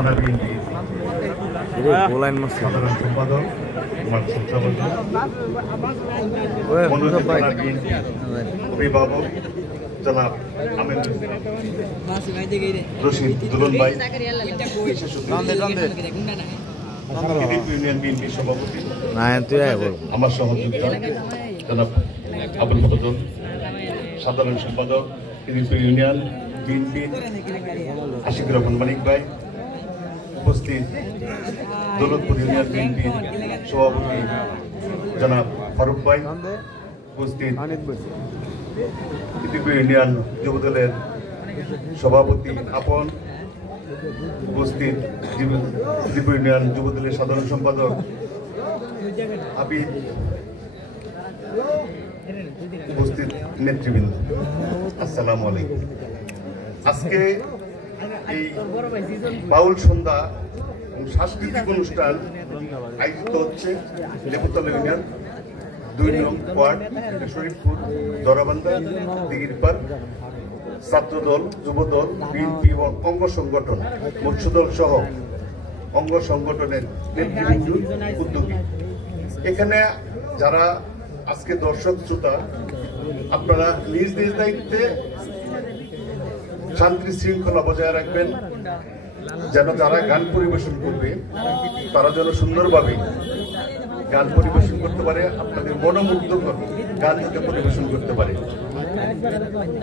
থানা বিএনপি সাধারণ সম্পাদক অভিভাবক জনাব আমির রশিদ দুলন ভাই, ইউনিয়ন বিএনপি সভাপতি আমার সহযোগিতা জনাব আবুল ফজল, সাধারণ সম্পাদক ইউনিয়ন বিএনপি আশিকুর রহমান মানিক ভাই, উপস্থিত দৌলতপুর ইউনিয়ন বিএনপির সভাপতি জনাব ফারুক ভাই, উপস্থিত ইউনিয়ন যুবদলের সভাপতি আপন, উপস্থিত ইউনিয়ন যুবদলের সাধারণ সম্পাদক আবিদ, উপস্থিত নেতৃবৃন্দ, আসসালামু আলাইকুম। আজকে এই বাউল সন্ধ্যা সাংস্কৃতিক অনুষ্ঠান আয়োজিত হচ্ছে লেবুতলা ইউনিয়ন 2 নং ওয়ার্ড শরীফপুর জরাবান্ধা দিঘিরপাড় ছাত্রদল, যুবদল, বিএনপি এবং অঙ্গ সংগঠন মৎস্যদল সহ অঙ্গ সংগঠনের নেতৃবৃন্দ উদ্যোগী। এখানে যারা আজকে দর্শক শ্রোতা, আপনারা নিজ নিজ দায়িত্বে শান্তি শৃঙ্খলা বজায় রাখবেন, যেন যারা গান পরিবেশন করবে তারা যেন সুন্দরভাবে গান পরিবেশন করতে পারে, আপনাদের মনোমুগ্ধকর গান যাতে পরিবেশন করতে পারে।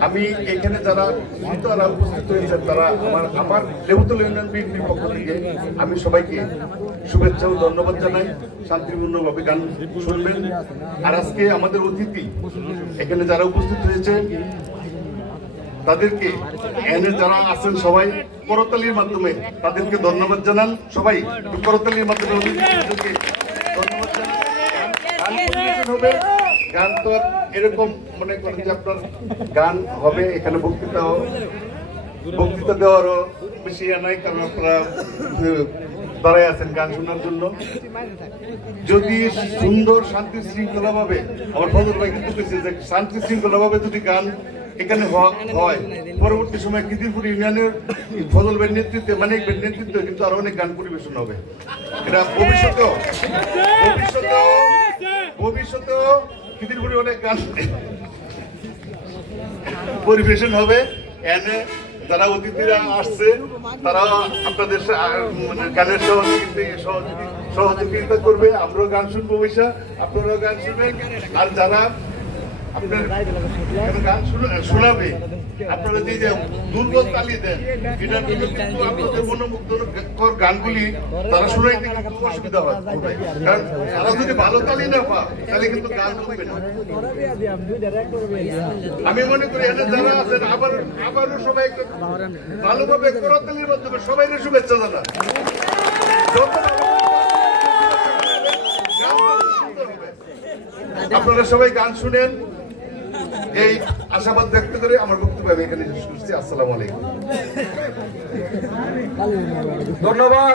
আমি এখানে যারা উপস্থিত হয়েছেন তারা আমার লেবুতলা ইউনিয়ন বিএনপির পক্ষ থেকে আমি সবাইকে শুভেচ্ছা ও ধন্যবাদ জানাই। শান্তিপূর্ণভাবে গান শুনবেন। আর আজকে আমাদের অতিথি এখানে যারা উপস্থিত হয়েছে তাদেরকে এনে যারা আছেন সবাই করতালির মাধ্যমে তাদেরকে ধন্যবাদ জানান। সবাই করতালির মাধ্যমে অতিথিদেরকে ধন্যবাদ জানান। হবে গান তো এরকম মনে করেন যে আপনার গান হবে, এখানে বক্তৃতা দেওয়ারও বেশি নাই, কারণ আপনারা দাঁড়ায় আছেন গান শোনার জন্য। যদি সুন্দর শান্তি শৃঙ্খলা ভাবে, আমার ফজল ভাই কিন্তু যে শান্তি শৃঙ্খলা ভাবে যদি গান এখানে হয়, পরবর্তী সময় খিদিরপুর ইউনিয়নের ফজল ভাইয়ের নেতৃত্বে, মানিক ভাইয়ের নেতৃত্বে কিন্তু আরো অনেক গান পরিবেশন হবে। এটা ভবিষ্যতেও খিদিরপুরে অনেক গান পরিবেশন হবে। এনে যারা অতিথিরা আসছে তারা আপনাদের গানের সহযোগিতা করবে। আমরাও গান শুনবো, আপনারাও গান শুনবেন। আর যারা আপনার গান শোনাবে, আপনারা যে দুর্বল তালি দেন, এটার জন্য কিন্তু আপনাদের মনোমুগ্ধকর গানগুলি তারা শুনাইতে কিন্তু অসুবিধা হয়। কারণ তারা যদি ভালো তালি না পায় তাহলে কিন্তু গান শুনবে না। আমি মনে করি এখানে যারা আছেন আবারও সবাই একটু ভালোভাবে করতালির মাধ্যমে সবাই শুভেচ্ছা জানান। আপনারা সবাই গান শুনেন, এই আশাবাদ ব্যক্ত করে আমার বক্তব্য আমি এখানে শেষ করছি। আসসালামু আলাইকুম, ধন্যবাদ।